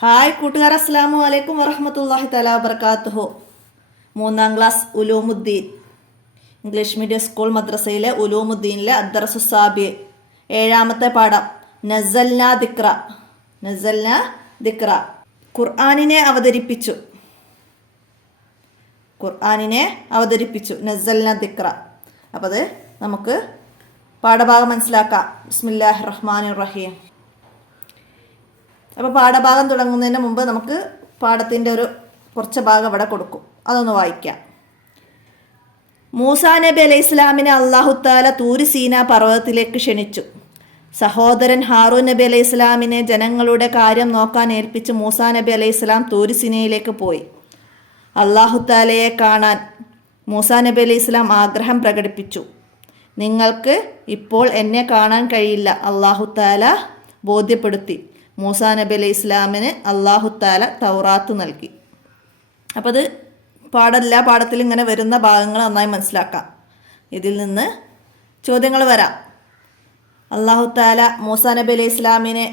Hi കൂട്ടുകാർ, അസ്സലാമു അലൈക്കും വറഹ്മത്തുള്ളാഹി തആല വബറകാതുഹു. 3ാം class Uloomuddin English medium school മദ്രസയിലെ ഉലൂമുദ്ദീനിലെ അദ്ദർസുസ്സാബി 7ാമത്തെ പാഠം നസൽനാ ദിക്ര. ഖുർആനിനെ അവതരിപ്പിച്ചു നസൽനാ ദിക്ര. അപ്പോൾ അത് നമുക്ക് പാഠഭാഗം മനസ്സിലാക്കാം. ബിസ്മില്ലാഹിർ റഹ്മാനിർ റഹീം. അപ്പോൾ പാഠഭാഗം തുടങ്ങുന്നതിന് മുമ്പ് നമുക്ക് പാഠത്തിൻ്റെ കുറച്ച് ഭാഗം ഇവിടെ കൊടുക്കും, അതൊന്ന് വായിക്കാം. മൂസാ നബി അലൈഹി ഇസ്ലാമിനെ അല്ലാഹു തആല തൂരി സീന പർവ്വതത്തിലേക്ക് ക്ഷണിച്ചു. സഹോദരൻ ഹാറൂൻ നബി അലൈഹി ഇസ്ലാമിനെ ജനങ്ങളുടെ കാര്യം നോക്കാൻ ഏൽപ്പിച്ച് മൂസാ നബി അലൈഹി ഇസ്ലാം തൂരി സീനയിലേക്ക് പോയി. അല്ലാഹു തആലയെ കാണാൻ മൂസാ നബി അലൈഹി ഇസ്ലാം ആഗ്രഹം പ്രകടിപ്പിച്ചു. നിങ്ങൾക്ക് ഇപ്പോൾ എന്നെ കാണാൻ കഴിയില്ല, അല്ലാഹു തആല ബോധ്യപ്പെടുത്തി. മൂസാ നബി അലൈഹി ഇസ്ലാമിന് അല്ലാഹു തആല തൗറാത്ത് നൽകി. അപ്പോൾ അത് എല്ലാ പാഠത്തിലും ഇങ്ങനെ വരുന്ന ഭാഗങ്ങൾ നന്നായി മനസ്സിലാക്കാം. ഇതിൽ നിന്ന് ചോദ്യങ്ങൾ വരാം. അല്ലാഹു തആല മൂസാ നബി അലൈഹി ഇസ്ലാമിനെ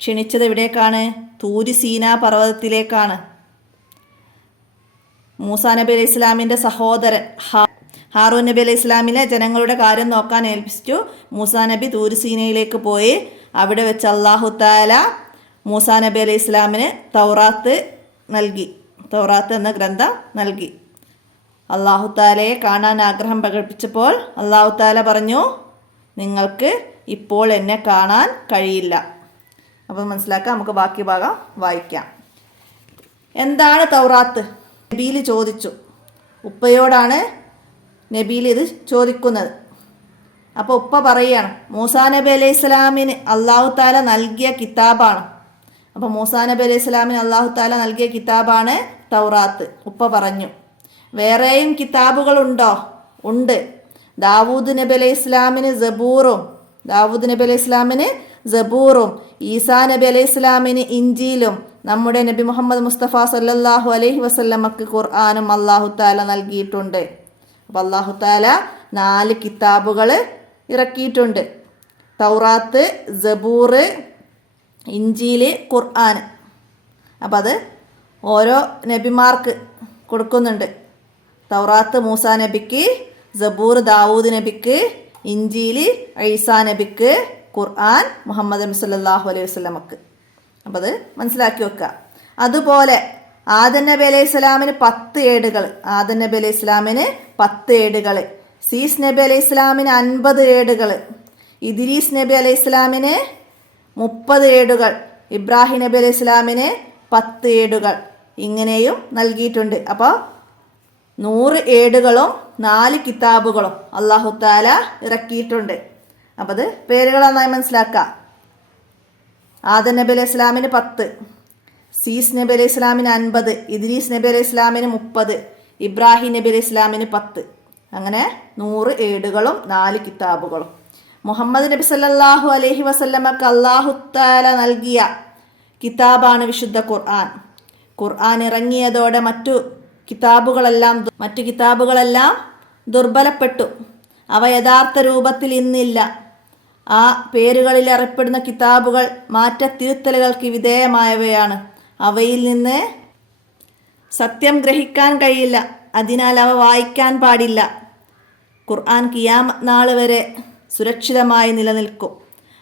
ക്ഷണിച്ചത് എവിടേക്കാണ്? തൂരി സീനാ പർവ്വതത്തിലേക്കാണ്. മൂസാ നബി അലൈഹി ഇസ്ലാമിൻ്റെ സഹോദരൻ ഹാറൂൻ നബി അലൈഹി ഇസ്ലാമിനെ ജനങ്ങളുടെ കാര്യം നോക്കാൻ ഏൽപ്പിച്ചു. മൂസാ നബി തൂരി സീനയിലേക്ക് പോയി. അവിടെ വെച്ച് അല്ലാഹു തആല മൂസാ നബി അലൈഹി ഇസ്ലാമിന് തൗറാത്ത് എന്ന ഗ്രന്ഥം നൽകി. അല്ലാഹു തആലയെ കാണാൻ ആഗ്രഹം പ്രകടിപ്പിച്ചപ്പോൾ അല്ലാഹു തആല പറഞ്ഞു, നിങ്ങൾക്ക് ഇപ്പോൾ എന്നെ കാണാൻ കഴിയില്ല. അപ്പോൾ മനസ്സിലാക്കാം. നമുക്ക് ബാക്കി ഭാഗം വായിക്കാം. എന്താണ് തൗറാത്ത്? നബീൽ ചോദിച്ചു. ഉപ്പയോടാണ് നബീൽ ഇത് ചോദിക്കുന്നത്. അപ്പോൾ ഉപ്പ പറയുകയാണ്, മൂസാ നബി അലൈഹി ഇസ്ലാമിന് അല്ലാഹു തആല നൽകിയ കിതാബാണ്. അപ്പോൾ മൂസാ നബി അലൈഹി ഇസ്ലാമിന് അല്ലാഹു തആല നൽകിയ കിതാബാണ് തൗറാത്ത്. ഉപ്പ പറഞ്ഞു, വേറെയും കിതാബുകളുണ്ടോ? ഉണ്ട്. ദാവൂദ് നബി അലൈഹി ഇസ്ലാമിന് സബൂറും ഈസാ നബി അലൈഹി ഇസ്ലാമിന് ഇഞ്ചീലും നമ്മുടെ നബി മുഹമ്മദ് മുസ്തഫ സല്ലല്ലാഹു അലൈഹി വസല്ലമക്ക് ഖുർആനും അല്ലാഹു തആല നൽകിയിട്ടുണ്ട്. അപ്പോൾ അല്ലാഹു തആല 4 കിതാബുകൾ ഇറക്കിയിട്ടുണ്ട്. തൗറാത്ത്, സബൂർ, ഇഞ്ചീല്, ഖുർആൻ. അപ്പം അത് ഓരോ നബിമാർക്ക് കൊടുക്കുന്നുണ്ട്. തൗറാത്ത് മൂസാ നബിക്ക്, സബൂർ ദാവൂദ് നബിക്ക്, ഇഞ്ചീല് ഈസാ നബിക്ക്, ഖുർആൻ മുഹമ്മദ് നബി സല്ലല്ലാഹു അലൈഹി വസല്ലമക്ക്. അപ്പം അത് മനസ്സിലാക്കി വെക്കുക. അതുപോലെ ആദം നബി അലൈഹി സ്വലാമിന് 10 ഏടുകൾ, സീസ് നബി അലൈഹി ഇസ്ലാമിന് 50 ഏടുകൾ, ഇദ്രീസ് നബി അലൈഹി ഇസ്ലാമിന് 30 ഏടുകൾ, ഇബ്രാഹിം നബി അലൈഹി ഇസ്ലാമിന് 10 ഏടുകൾ, ഇങ്ങനെയും നൽകിയിട്ടുണ്ട്. അപ്പോൾ 100 ഏടുകളും 4 കിതാബുകളും അല്ലാഹു തആല ഇറക്കിയിട്ടുണ്ട്. അപ്പോൾ അത് പേരുകൾ നന്നായി മനസ്സിലാക്കാം. ആദം നബി അലൈഹി ഇസ്ലാമിന് 10, സീസ് നബി അലൈഹി ഇസ്ലാമിന് 50, ഇദ്രീസ് നബി അലൈഹി ഇസ്ലാമിന് 30, ഇബ്രാഹിം നബി അലൈഹി ഇസ്ലാമിന് 10. അങ്ങനെ 100 ഏടുകളും 4 കിതാബുകളും. മുഹമ്മദ് നബി സല്ലല്ലാഹു അലൈഹി വസല്ലമക്ക് അല്ലാഹു തആല നൽകിയ കിതാബാണ് വിശുദ്ധ ഖുർആൻ. ഖുർആൻ ഇറങ്ങിയതോടെ മറ്റു കിതാബുകളെല്ലാം ദുർബലപ്പെട്ടു. അവ യഥാർത്ഥ രൂപത്തിൽ ഇന്നില്ല. ആ പേരുകളിൽ അറിയപ്പെടുന്ന കിതാബുകൾ മാറ്റത്തിരുത്തലുകൾക്ക് വിധേയമായവയാണ്. അവയിൽ നിന്ന് സത്യം ഗ്രഹിക്കാൻ കഴിയില്ല. അതിനാൽ അവ വായിക്കാൻ പാടില്ല. ഖുർആൻ ഖിയാമത്ത് നാൾ വരെ സുരക്ഷിതമായി നിലനിൽക്കും.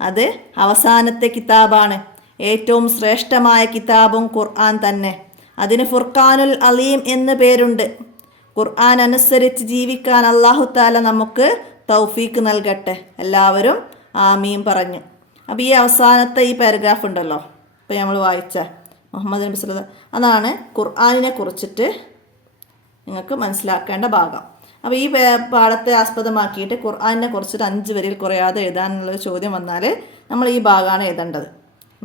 അത് അവസാനത്തെ കിതാബാണ്. ഏറ്റവും ശ്രേഷ്ഠമായ കിതാബും ഖുർആൻ തന്നെ. അതിന് ഫുർഖാനുൽ അലീം എന്ന് പേരുണ്ട്. ഖുർആൻ അനുസരിച്ച് ജീവിക്കാൻ അല്ലാഹു തആല നമുക്ക് തൗഫീക്ക് നൽകട്ടെ. എല്ലാവരും ആമീൻ പറഞ്ഞു. അപ്പോൾ ഈ അവസാനത്തെ ഈ പാരഗ്രാഫ് ഉണ്ടല്ലോ, ഇപ്പോൾ നമ്മൾ വായിച്ച മുഹമ്മദ് നബി സല്ലല്ലാഹു അതാണ് ഖുർആനിനെ കുറിച്ചിട്ട് നിങ്ങൾക്ക് മനസ്സിലാക്കേണ്ട ഭാഗം. അപ്പോൾ ഈ പാഠത്തെ ആസ്പദമാക്കിയിട്ട് ഖുർആനിനെ കുറിച്ചിട്ട് 5 വരിയിൽ കുറയാതെ എഴുതാനുള്ളൊരു ചോദ്യം വന്നാൽ നമ്മൾ ഈ ഭാഗമാണ് എഴുതേണ്ടത്.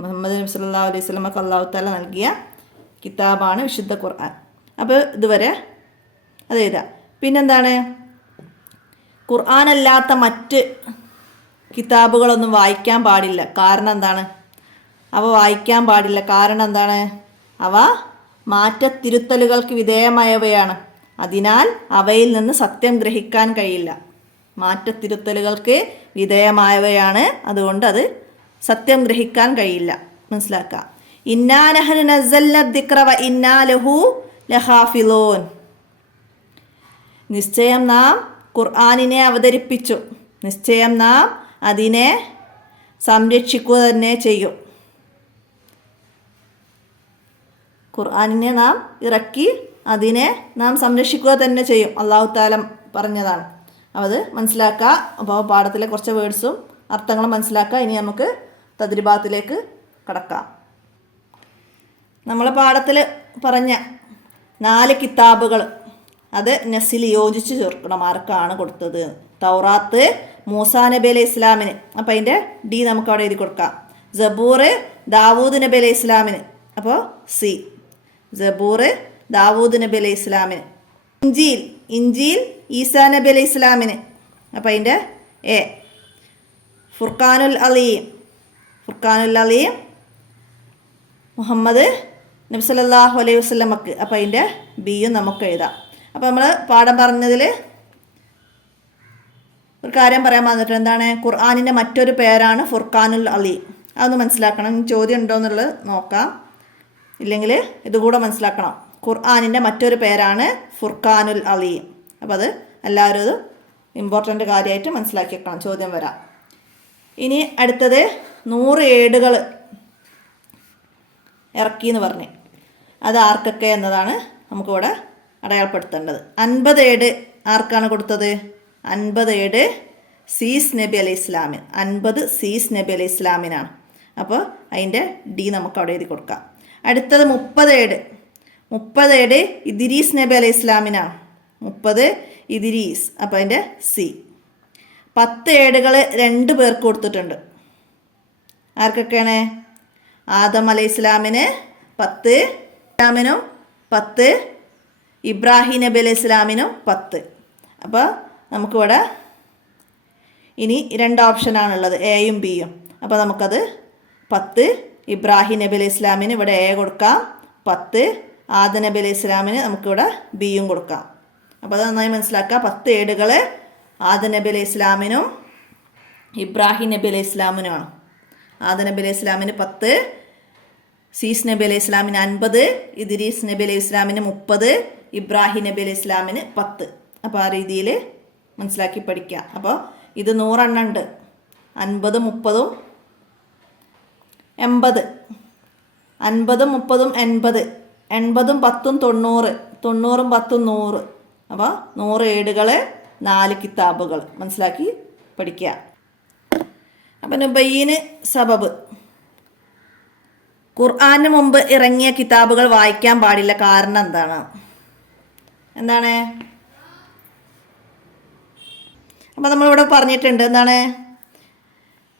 മുഹമ്മദ് നബി സല്ലല്ലാഹു അലൈഹി വസല്ലമക്ക് അല്ലാഹു തആല നൽകിയ കിതാബാണ് വിശുദ്ധ ഖുർആൻ. അപ്പോൾ ഇതുവരെ അത് എഴുതാം. പിന്നെന്താണ്? ഖുർആനല്ലാത്ത മറ്റ് കിതാബുകളൊന്നും വായിക്കാൻ പാടില്ല. കാരണം എന്താണ്? അവ വായിക്കാൻ പാടില്ല. കാരണം എന്താണ്? അവ മാറ്റത്തിരുത്തലുകൾക്ക് വിധേയമായവയാണ്. അതിനാൽ അവയിൽ നിന്ന് സത്യം ഗ്രഹിക്കാൻ കഴിയില്ല. മാറ്റത്തിരുത്തലുകൾക്ക് വിധേയമായവയാണ്, അതുകൊണ്ട് അത് സത്യം ഗ്രഹിക്കാൻ കഴിയില്ല. മനസ്സിലാക്കുക. ഇന്നാ നഹ്നു നസ്സൽന ദിക്റ വ ഇന്നാ ലഹു ലഹാഫിളൂൻ. നിശ്ചയം നാം ഖുർആനിനെ അവതരിപ്പിച്ചു, നിശ്ചയം നാം അതിനെ സംരക്ഷിക്കുക തന്നെ ചെയ്യും. ഖുർആനിനെ നാം ഇറക്കി അതിനെ നാം സംരക്ഷിക്കുക തന്നെ ചെയ്യും. അല്ലാഹു തആല പറഞ്ഞതാണ്. അത് മനസ്സിലാക്കുക. അപ്പോൾ പാഠത്തിലെ കുറച്ച് വേർഡ്സും അർത്ഥങ്ങളും മനസ്സിലാക്കുക. ഇനി നമുക്ക് തദ്രിബാത്തിലേക്ക് കടക്കാം. നമ്മൾ പാഠത്തിൽ പറഞ്ഞ 4 കിതാബുകൾ അത് നസിൽ യോജിച്ച് ചേർക്കണം. ആർക്കാണ് കൊടുത്തത്? തൗറാത്ത് മൂസാ നബി അലൈഹി ഇസ്ലാമിന്. അപ്പോൾ അതിൻ്റെ ഡി നമുക്ക് അവിടെ എഴുതി കൊടുക്കാം. സബൂർ ദാവൂദ് നബി അലൈഹി ഇസ്ലാമിന്. അപ്പോൾ സി. സബൂർ ദാവൂദ് നബി അലൈഹി ഇസ്ലാമിന്. ഇഞ്ചീൽ ഈസാ നബി അലൈഹി ഇസ്ലാമിന്. അപ്പോൾ അതിൻ്റെ എ. ഫുർഖാനുൽ അലീം മുഹമ്മദ് നബി സല്ലല്ലാഹു അലൈഹി വസല്ലമക്ക്. അപ്പോൾ അതിൻ്റെ ബിയും നമുക്ക് എഴുതാം. അപ്പോൾ നമ്മൾ പാഠം പറഞ്ഞതിൽ ഒരു കാര്യം പറയാൻ വന്നിട്ട് എന്താണ്? ഖുർആനിൻ്റെ മറ്റൊരു പേരാണ് ഫുർഖാനുൽ അലീം. അതൊന്ന് മനസ്സിലാക്കണം. ചോദ്യം ഉണ്ടോ എന്നുള്ളത് നോക്കാം. ഇല്ലെങ്കിൽ ഇതുകൂടെ മനസ്സിലാക്കണം. ഖുർആനിൻ്റെ മറ്റൊരു പേരാണ് ഫുർഖാനുൽ അലീം. അപ്പോൾ അത് എല്ലാവരും ഇത് ഇമ്പോർട്ടൻ്റ് കാര്യമായിട്ട് മനസ്സിലാക്കി വെക്കണം. ചോദ്യം വരാം. ഇനി അടുത്തത് 100 ഏടുകൾ ഇറക്കി എന്ന് പറഞ്ഞ് അത് ആർക്കൊക്കെ എന്നതാണ് നമുക്കിവിടെ അടയാളപ്പെടുത്തേണ്ടത്. 50 ഏട് ആർക്കാണ് കൊടുത്തത്? 50 ഏട് സീസ് നബി അലൈഹി ഇസ്ലാമിന്. 50 സീസ് നബി അലൈഹി ഇസ്ലാമിനാണ്. അപ്പോൾ അതിൻ്റെ ഡി നമുക്ക് അവിടെ എഴുതി കൊടുക്കാം. അടുത്തത് 30 ഏട്. 30 ഏട് ഇദ്രീസ് നബി അലൈഹി ഇസ്ലാമിനാണ്. 30 ഇദ്രീസ്. അപ്പോൾ അതിൻ്റെ സി. 10 ഏടുകൾ 2 പേർക്ക് കൊടുത്തിട്ടുണ്ട്. ആർക്കൊക്കെയാണ്? ആദം അലൈഹി ഇസ്ലാമിന് 10, ഇസ്ലാമിനും 10, ഇബ്രാഹിം നബി അലൈഹി ഇസ്ലാമിനും 10. അപ്പോൾ നമുക്കിവിടെ ഇനി 2 ഓപ്ഷനാണുള്ളത്, എയും ബിയും. അപ്പോൾ നമുക്കത് 10 ഇബ്രാഹിം നബി അലൈഹി ഇസ്ലാമിന് ഇവിടെ എ കൊടുക്കാം, 10 ആദം നബി അലൈഹി ഇസ്ലാമിന് നമുക്കിവിടെ ബിയും കൊടുക്കാം. അപ്പോൾ അത് നന്നായി മനസ്സിലാക്കുക. 10 ഏടുകൾ ആദം നബി അലൈഹി ഇസ്ലാമിനും ഇബ്രാഹിം നബി അലൈഹി ഇസ്ലാമിനുമാണ്. ആദം നബി അലൈഹി ഇസ്ലാമിന് 10, സീസ് നബി അലൈഹി ഇസ്ലാമിന് 50, ഇദ്രീസ് നബി അലൈഹി ഇസ്ലാമിന് 30, ഇബ്രാഹിം നബി അലൈഹി ഇസ്ലാമിന് 10. അപ്പോൾ ആ രീതിയിൽ മനസ്സിലാക്കി പഠിക്കുക. അപ്പോൾ ഇത് 100 എണ്ണം ഉണ്ട്. 50, 30, 80, 50, 30, 80, 80, 10, 90, 90, 10, 100. അപ്പോൾ 100 ഏടുകൾ 4 കിതാബുകൾ മനസ്സിലാക്കി പഠിക്കുക. അപ്പം നുബയ്യിന് സബബ്. ഖുർആന് മുമ്പ് ഇറങ്ങിയ കിതാബുകൾ വായിക്കാൻ പാടില്ല. കാരണം എന്താണ്? അപ്പം നമ്മളിവിടെ പറഞ്ഞിട്ടുണ്ട് എന്താണ്?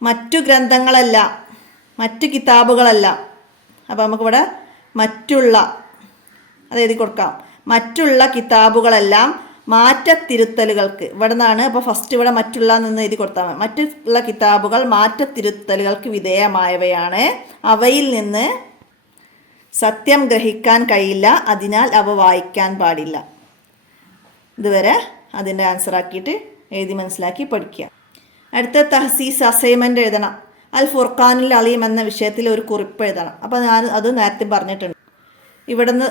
മറ്റു ഗ്രന്ഥങ്ങളെല്ലാം, മറ്റു കിതാബുകളെല്ലാം. അപ്പോൾ നമുക്കിവിടെ മറ്റുള്ള അത് എഴുതി കൊടുക്കാം. മറ്റുള്ള കിതാബുകളെല്ലാം മാറ്റത്തിരുത്തലുകൾക്ക്. ഇവിടെ നിന്നാണ്. അപ്പോൾ ഫസ്റ്റ് ഇവിടെ മറ്റുള്ള നിന്ന് എഴുതി കൊടുത്താൽ മതി. മറ്റുള്ള കിതാബുകൾ മാറ്റത്തിരുത്തലുകൾക്ക് വിധേയമായവയാണ്. അവയിൽ നിന്ന് സത്യം ഗ്രഹിക്കാൻ കഴിയില്ല. അതിനാൽ അവ വായിക്കാൻ പാടില്ല. ഇതുവരെ അതിൻ്റെ ആൻസർ ആക്കിയിട്ട് എഴുതി മനസ്സിലാക്കി പഠിക്കുക. അടുത്ത തഹസീസ് അസൈൻമെൻറ്റ് എഴുതണം. അൽ ഫുർഖാനുൽ അലീം എന്ന വിഷയത്തിൽ ഒരു കുറിപ്പ് എഴുതണം. അപ്പോൾ ഞാൻ അത് നേരത്തെ പറഞ്ഞിട്ടുണ്ട്. ഇവിടുന്ന്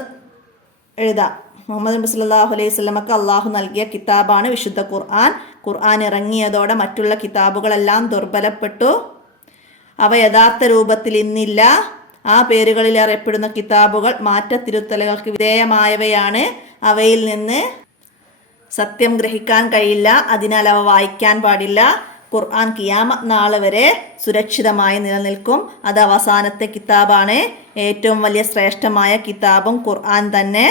എഴുതാം. മുഹമ്മദ് നബി സല്ലല്ലാഹു അലൈഹി വസല്ലമക്ക് അള്ളാഹു നൽകിയ കിതാബാണ് വിശുദ്ധ ഖുർആൻ. ഖുർആൻ ഇറങ്ങിയതോടെ മറ്റുള്ള കിതാബുകളെല്ലാം ദുർബലപ്പെട്ടു. അവ യഥാർത്ഥ രൂപത്തിൽ ഇന്നില്ല. ആ പേരുകളിൽ അറിയപ്പെടുന്ന കിതാബുകൾ മാറ്റത്തിരുത്തലുകൾക്ക് വിധേയമായവയാണ്. അവയിൽ നിന്ന് സത്യം ഗ്രഹിക്കാൻ കഴിയില്ല. അതിനാൽ അവ വായിക്കാൻ പാടില്ല. ഖുർആൻ ഖിയാമത്ത് നാൾ വരെ സുരക്ഷിതമായി നിലനിൽക്കും. അത് അവസാനത്തെ കിതാബാണ്. ഏറ്റവും വലിയ ശ്രേഷ്ഠമായ കിതാബും ഖുർആൻ തന്നെ.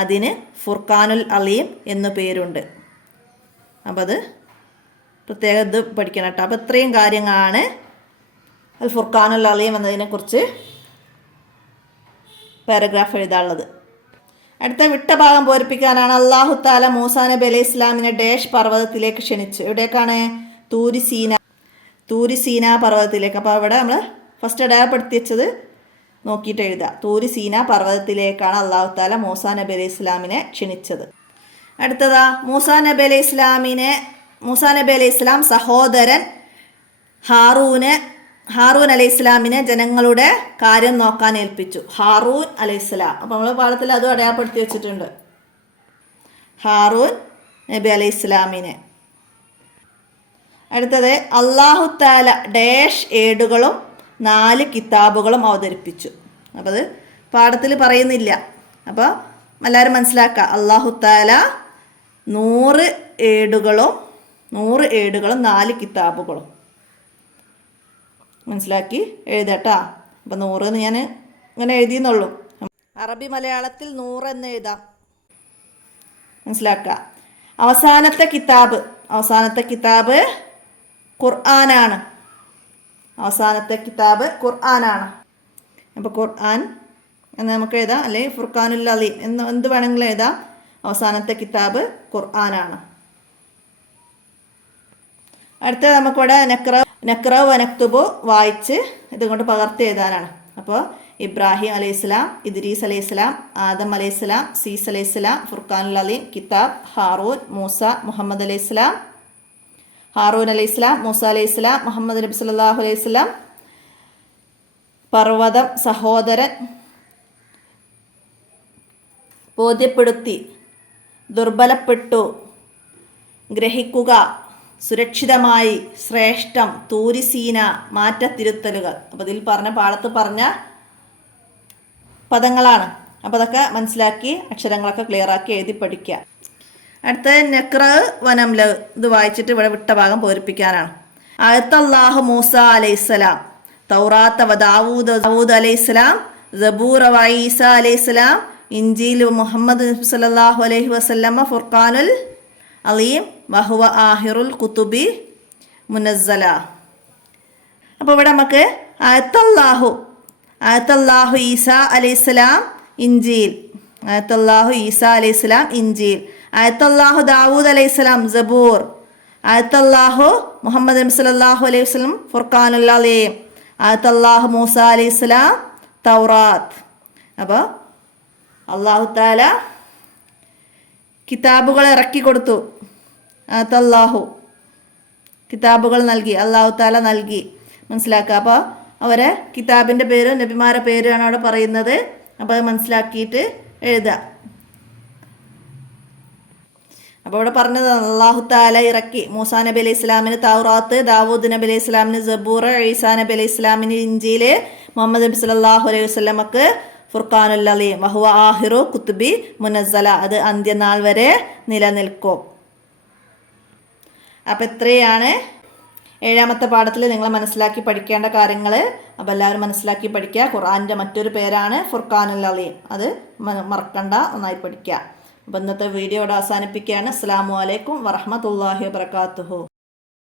അതിന് ഫുർഖാനുൽ അലീം എന്നു പേരുണ്ട്. അപ്പോൾ അത് പ്രത്യേകം ഇത് പഠിക്കണം കേട്ടോ. അപ്പോൾ ഇത്രയും കാര്യങ്ങളാണ് അൽ ഫുർഖാനുൽ അലീം എന്നതിനെക്കുറിച്ച് പാരഗ്രാഫ് എഴുതാനുള്ളത്. അടുത്ത വിട്ട ഭാഗം പൂരിപ്പിക്കാനാണ്. അല്ലാഹു തആല മൂസാ നബി അലൈഹി ഇസ്ലാമിനെ ഡേഷ് പർവ്വതത്തിലേക്ക് ക്ഷണിച്ചു. എവിടേക്കാണ്? തൂരി സീന പർവ്വതത്തിലേക്ക്. അപ്പോൾ അവിടെ നമ്മൾ ഫസ്റ്റ് അടയാളപ്പെടുത്തി വെച്ചത് നോക്കിയിട്ട് എഴുതുക. തൂരി സീന പർവ്വതത്തിലേക്കാണ് അല്ലാഹു തആല മൂസാ നബി അലൈഹി ഇസ്ലാമിനെ ക്ഷണിച്ചത്. അടുത്തതാ മൂസാ നബി അലൈഹി ഇസ്ലാം സഹോദരൻ ഹാറൂൻ അലൈഹിസ്സലാമിനെ ജനങ്ങളുടെ കാര്യം നോക്കാൻ ഏൽപ്പിച്ചു. ഹാറൂൻ അലൈഹിസ്സലാം. അപ്പോൾ നമ്മൾ പാഠത്തിൽ അതും അടയാളപ്പെടുത്തി വെച്ചിട്ടുണ്ട്. ഹാറൂൻ നബി അലൈഹിസ്സലാമിനെ. അടുത്തത് അല്ലാഹു തആല ഡാഷ് ഏടുകളും 4 കിതാബുകളും അവതരിപ്പിച്ചു. അപ്പോൾ അത് പാഠത്തിൽ പറയുന്നില്ല. അപ്പോൾ എല്ലാവരും മനസ്സിലാക്കുക. അല്ലാഹു തആല 100 ഏടുകളും 4 കിതാബുകളും മനസ്സിലാക്കി എഴുതട്ടാ. അപ്പം 100 എന്ന് ഞാൻ ഇങ്ങനെ എഴുതിയെന്നുള്ളൂ. അറബി മലയാളത്തിൽ 100 എന്ന് എഴുതാം. മനസ്സിലാക്കുക. അവസാനത്തെ കിതാബ് ഖുർആനാണ്. അപ്പോൾ ഖുർആൻ എന്ന് നമുക്ക് എഴുതാം, അല്ലെങ്കിൽ ഫുർഖാനുൽ അലീം എന്ത് വേണമെങ്കിലും എഴുതാം. അവസാനത്തെ കിതാബ് ഖുർആനാണ്. അടുത്തത് നമുക്കിവിടെ നക്റഉ വനക്തുബു വായിച്ച് ഇതുകൊണ്ട് പകർത്തി എഴുതാനാണ്. അപ്പോൾ ഇബ്രാഹിം അലൈഹിസ്സലാം, ഇദ്രീസ് അലൈഹിസ്സലാം, ആദം അലൈഹിസ്സലാം, സീസ് അലൈഹിസ്സലാം, ഫുർഖാനുൽ അലീം, കിതാബ്, ഹാറൂൻ, മൂസ, മുഹമ്മദ് അലൈഹിസ്സലാം, ഹാറൂൻ അലൈഹിസ്സലാം, മൂസ അലൈഹിസ്സലാം, മുഹമ്മദ് നബി സല്ലല്ലാഹു അലൈഹി വസല്ലം, പർവ്വതം, സഹോദരൻ, ബോധ്യപ്പെടുത്തി, ദുർബലപ്പെട്ടു, ഗ്രഹിക്കുക, സുരക്ഷിതമായി, ശ്രേഷ്ഠം, തൂരിസീന, മാറ്റത്തിരുത്തലുകൾ. അപ്പോൾ ഇതിൽ പാഠത്ത് പറഞ്ഞ പദങ്ങളാണ്. അപ്പോൾ അതൊക്കെ മനസ്സിലാക്കി അക്ഷരങ്ങളൊക്കെ ക്ലിയറാക്കി എഴുതി പഠിക്കുക. അടുത്ത നക്റഉ വനംല, ഇത് വായിച്ചിട്ട് ഇവിടെ വിട്ട ഭാഗം പൂരിപ്പിക്കാനാണ്. അഅത്തല്ലാഹു മൂസ അലൈഹിസ്സലാം, തൗറാത്ത വ ദാവൂദ് അലൈഹിസ്സലാം, സബൂറ വ ഈസ അലൈഹിസ്സലാം, ഇൻജീൽ മുഹമ്മദ് സല്ലല്ലാഹു അലൈഹി വസല്ലമ, ഫുർഖാനുൽ അലീം, വഹുവ ആഹിറുൽ കുതുബി മുനസ്സല. അപ്പോൾ ഇവിടെ നമുക്ക് അഅത്തല്ലാഹു ഈസ അലൈഹിസ്സലാം ഇൻജീൽ, അഅത്തല്ലാഹു ദാവൂദ് അലൈഹിസ്സലാം സബൂർ, അഅത്തല്ലാഹു മുഹമ്മദ് സല്ലല്ലാഹു അലൈഹി വസല്ലം ഫുർഖാനുൽ അലീം, അഅത്തല്ലാഹു മൂസ അലൈഹിസ്സലാം തൗറാത്ത്. അപ്പോൾ അല്ലാഹു തആല കിതാബുകൾ ഇറക്കി കൊടുത്തു. അഅത്തല്ലാഹു കിതാബുകൾ നൽകി, അല്ലാഹു തആല നൽകി. മനസ്സിലാക്കുക. അപ്പോൾ അവരെ കിതാബിൻ്റെ പേരും നബിമാരുടെ പേരുമാണ് അവിടെ പറയുന്നത്. അപ്പോൾ അത് മനസ്സിലാക്കിയിട്ട് എഴുതുക. അപ്പോൾ ഇവിടെ പറഞ്ഞത് അല്ലാഹു തആല ഇറക്കി. മൂസാ നബി അലൈഹി ഇസ്ലാമിന് തൗറാത്ത്, ദാവൂദ് നബി അലൈഹി ഇസ്ലാമിന് സബൂർ, ഈസാ നബി അലൈഹി ഇസ്ലാമിന് ഇൻജീൽ, മുഹമ്മദ് നബി സല്ലല്ലാഹു അലൈഹി വസല്ലമക്ക് ഫുർഖാനുൽ അലീം, വഹുവ ആഹിറു കുതുബി മുനസ്സല, അത് അന്ത്യനാൾ വരെ നിലനിൽക്കും. അപ്പം ഇത്രയാണ് 7ാമത്തെ പാഠത്തിൽ നിങ്ങൾ മനസ്സിലാക്കി പഠിക്കേണ്ട കാര്യങ്ങൾ. അപ്പോൾ എല്ലാവരും മനസ്സിലാക്കി പഠിക്കുക. ഖുർആൻ്റെ മറ്റൊരു പേരാണ് ഫുർഖാനുൽ അലീം. അത് മറക്കണ്ട, നന്നായി പഠിക്കുക. അപ്പോൾ ഇന്നത്തെ വീഡിയോ ഇവിടെ അവസാനിപ്പിക്കുകയാണ്. അസ്സലാമു അലൈക്കും വറഹ്മത്തുള്ളാഹി വബറകാതുഹു.